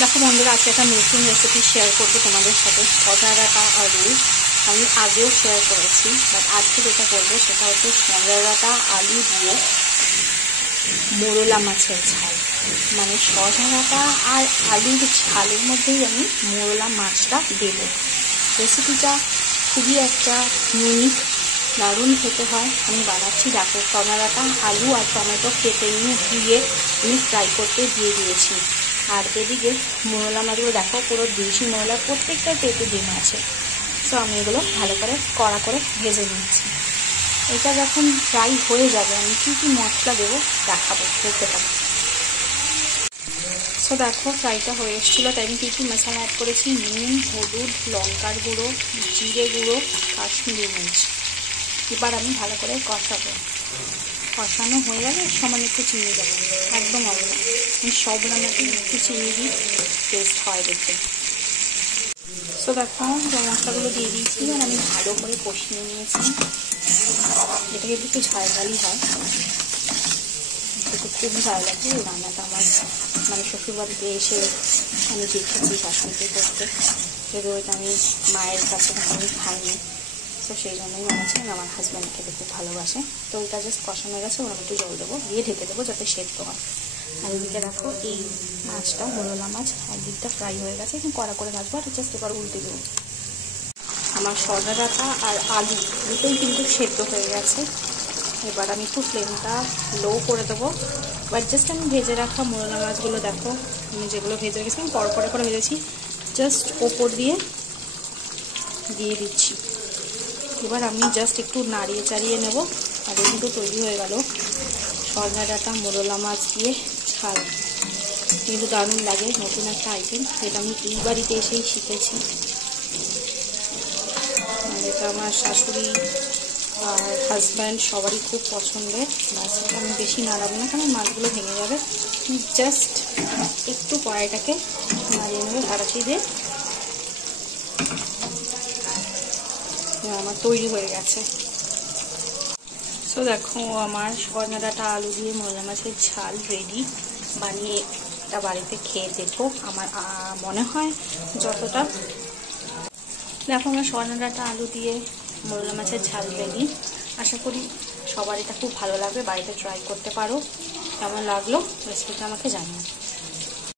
দেখো বন্ধুরা, আজকে একটা নতুন রেসিপি শেয়ার করবো তোমাদের সাথে। সজা ডাঁটা আলু আমি আগেও শেয়ার করেছি, বাট আজকে যেটা করবো সেটা হচ্ছে সজা ডাঁটা আলু দিয়ে মোরলা মাছের ঝাল। মানে সজা ডাঁটা আর আলুর ঝালের মধ্যেই আমি মোরলা মাছটা দেবো। রেসিপিটা খুবই একটা ইউনিক, দারুণ খেতে হয়। আমি বানাচ্ছি, দেখো সজা ডাঁটা আলু আর টমেটো কেটে নিয়ে ধুয়ে আমি ফ্রাই করতে দিয়ে দিয়েছি। আর এদিকে মোরলা মাছগুলো দেখো, পুরো দেশি মোরলা, প্রত্যেকটা পেটে ডিম আছে। সো আমি এগুলো ভালো করে কড়া করে ভেজে নিচ্ছি। এটা যখন ফ্রাই হয়ে যাবে আমি কী কী মশলা দেবো দেখাবো, দেখতে পাবো। সো দেখো ফ্রাইটা হয়ে এসেছিলো, তাই আমি কী কী মশলা অ্যাড করেছি: নুন, হলুদ, লঙ্কার গুঁড়ো, জিরে গুঁড়ো, কাশ্মীরি মির্চ। এবার আমি ভালো করে কষাবো। কষানো হয়ে গেলে সামান্য একটু চিনি দেবো, একদম অল্প। আমি সব রান্নাতে একটু চিনি দিই, টেস্ট হয় দেখতে। সো দেখো মশলাগুলো দিয়ে দিয়েছি আর আমি ভালো করে কষিয়ে নিয়েছি। এটা কিন্তু একটু ঝালঝালই হয়, কিন্তু খুবই ভালো লাগে এই রান্নাটা। আমার মানে শ্বশুরবাড়িতে এসে আমি দেখেছি শাশুড়িকে করতে, যদিও এটা আমি মায়ের কাছে আমি খাইনি। তো সেই জন্যই বানাচ্ছি, আমার হাজব্যান্ড খেতে খুব ভালোবাসে। তো ওটা জাস্ট কষানো গেছে, ওরা একটু জল দেবো, দিয়ে ঢেকে দেবো যাতে সেদ্ধ হয়। আর এদিকে দেখো এই মাছটা, মোরলা মাছ, একদিকটা ফ্রাই হয়ে গেছে, এখন কড়া করে ভাজবো আর জাস্ট এবার উল্টে দেবো। আমার সজা ডাঁটা আর আলু দুটোই কিন্তু সেদ্ধ হয়ে গেছে। এবার আমি একটু ফ্লেমটা লো করে দেবো। এবার জাস্ট আমি ভেজে রাখা মোরলা মাছগুলো দেখো, আমি যেগুলো ভেজে রেখেছিলাম পরপরে করে ভেজেছি, জাস্ট ওপর দিয়ে দিচ্ছি। এবার আমি জাস্ট একটু নাড়িয়ে চাড়িয়ে নেব। আর কিন্তু তৈরি হয়ে গেল সজা ডাঁটা মোরলা মাছ দিয়ে ঝাল। কিন্তু দারুণ লাগে, নতুন একটা আইটেম, যেটা আমি এই বাড়িতে এসেই শিখেছি। এটা আমার শাশুড়ি আর হাজব্যান্ড সবারই খুব পছন্দের। বাস এটা আমি বেশি নাড়াবো না, কারণ মাছগুলো ভেঙে যাবে। জাস্ট একটু কড়াইটাকে নাড়িয়ে নেবে ঝাড়াচি দিয়ে। আমার তৈরি হয়ে গেছে। সো দেখো আমার সজনা ডাঁটা আলু দিয়ে মোরলা মাছের ঝাল রেডি। বানিয়ে এটা বাড়িতে খেয়ে দেখো। আমার মনে হয় যতটা, দেখো আমার সজনা ডাঁটা আলু দিয়ে মোরলা মাছের ঝাল রেডি। আশা করি সবার এটা খুব ভালো লাগবে, বাড়িতে ট্রাই করতে পারো। কেমন লাগলো রেসিপিটা আমাকে জানিও।